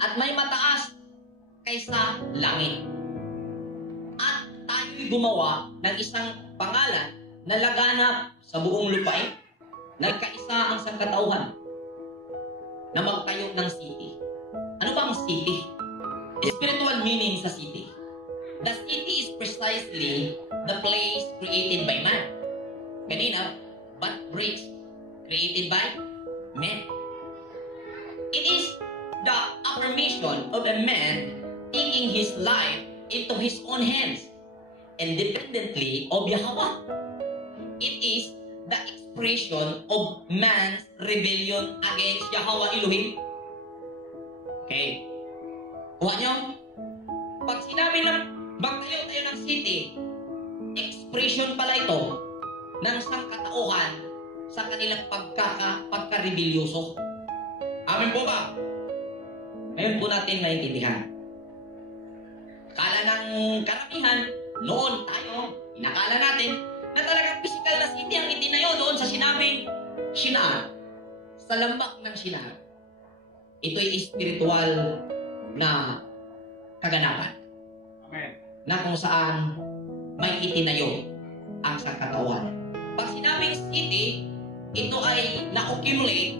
at may mataas kaysa langit. At tayo'y gumawa ng isang pangalan na laganap sa buong lupain. Nagkaisa ang sangkatauhan na magtayo ng city. Ano bang city? Spiritual meaning sa city. The city is precisely the place created by man. Kanina, but bricks created by men. It is the affirmation of a man taking his life into his own hands, independently of Yahweh. It is the expression of man's rebellion against Yahweh Elohim. Okay. Kuha nyo? Pag sinabi ng magtayo tayo ng city, expression pala ito ng sangkatauhan sa kanilang pagka-rebelyoso. Amin po ba? Ngayon po natin maintindihan. Kala ng karamihan, noon tayo, inakala natin na talagang physical na city ang itinayo doon sa sinabing Shinar, sa lambak ng Shinar. Ito'y spiritual na kaganapan. Amen. Na kung saan may itinayo ang sangkatauhan. Pag sinabing city, ito ay na-accumulate